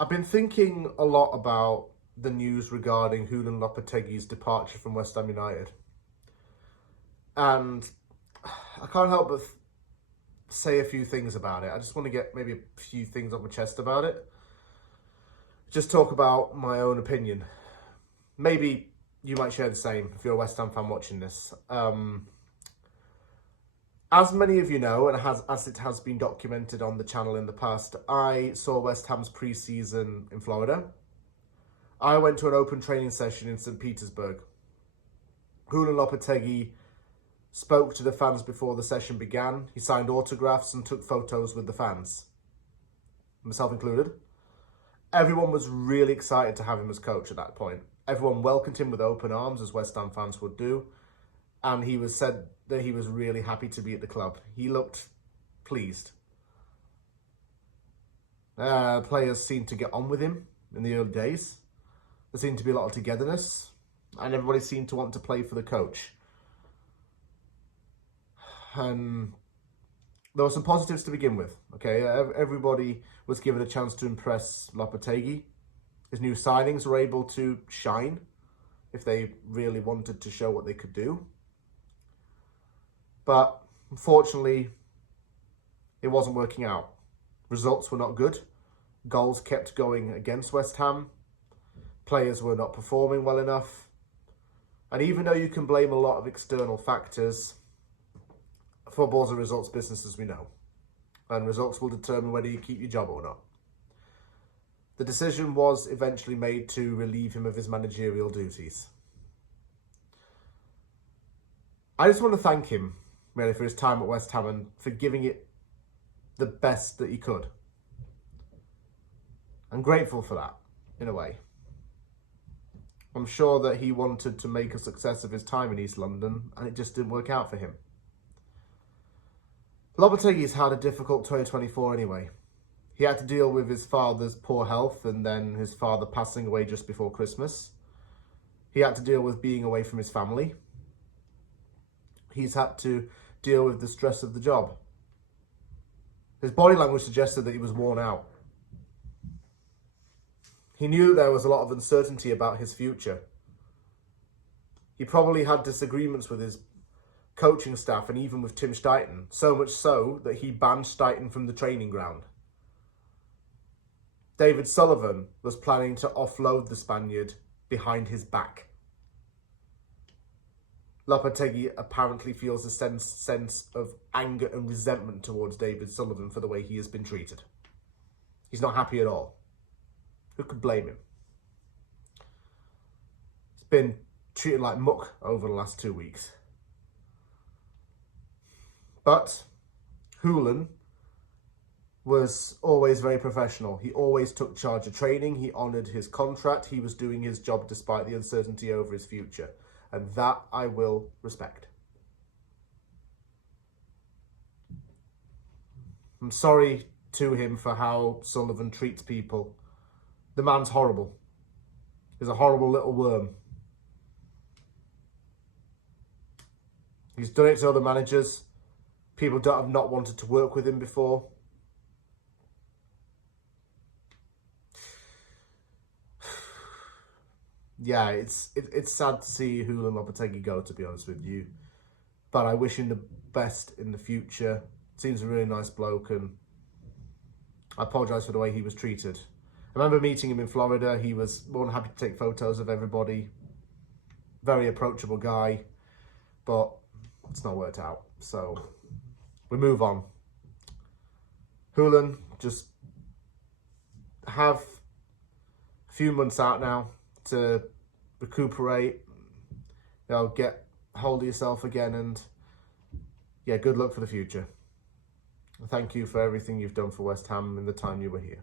I've been thinking a lot about the news regarding Julen Lopetegui's departure from West Ham United. And I can't help but say a few things about it. I just want to get maybe a few things off my chest about it. Just talk about my own opinion. Maybe you might share the same if you're a West Ham fan watching this. As many of you know, and as it has been documented on the channel in the past, I saw West Ham's pre-season in Florida. I went to an open training session in St. Petersburg. Julen Lopetegui spoke to the fans before the session began. He signed autographs and took photos with the fans, myself included. Everyone was really excited to have him as coach at that point. Everyone welcomed him with open arms, as West Ham fans would do. And he said that he was really happy to be at the club. He looked pleased. Players seemed to get on with him in the early days. There seemed to be a lot of togetherness, and everybody seemed to want to play for the coach. And there were some positives to begin with. Okay, everybody was given a chance to impress Lopetegui. His new signings were able to shine if they really wanted to show what they could do. But unfortunately, it wasn't working out. Results were not good. Goals kept going against West Ham. Players were not performing well enough. And even though you can blame a lot of external factors, football's a results business, as we know. And results will determine whether you keep your job or not. The decision was eventually made to relieve him of his managerial duties. I just want to thank him, really, for his time at West Ham and for giving it the best that he could. I'm grateful for that, in a way. I'm sure that he wanted to make a success of his time in East London, and it just didn't work out for him. Lopetegui's had a difficult 2024 anyway. He had to deal with his father's poor health and then his father passing away just before Christmas. He had to deal with being away from his family. He's had to deal with the stress of the job. His body language suggested that he was worn out. He knew that there was a lot of uncertainty about his future. He probably had disagreements with his coaching staff and even with Tim Steiten, so much so that he banned Steiten from the training ground. David Sullivan was planning to offload the Spaniard behind his back. Lopetegui apparently feels a sense of anger and resentment towards David Sullivan for the way he has been treated. He's not happy at all. Who could blame him? He's been treated like muck over the last 2 weeks. But Julen was always very professional. He always took charge of training. He honoured his contract. He was doing his job despite the uncertainty over his future. And that I will respect. I'm sorry to him for how Sullivan treats people. The man's horrible. He's a horrible little worm. He's done it to other managers. People have not wanted to work with him before. Yeah, it's sad to see Julen Lopetegui go, to be honest with you. But I wish him the best in the future. Seems a really nice bloke, and I apologise for the way he was treated. I remember meeting him in Florida. He was more than happy to take photos of everybody. Very approachable guy, but it's not worked out. So we move on. Julen, just have a few months out now to recuperate, get hold of yourself again, and yeah, good luck for the future. Thank you for everything you've done for West Ham in the time you were here.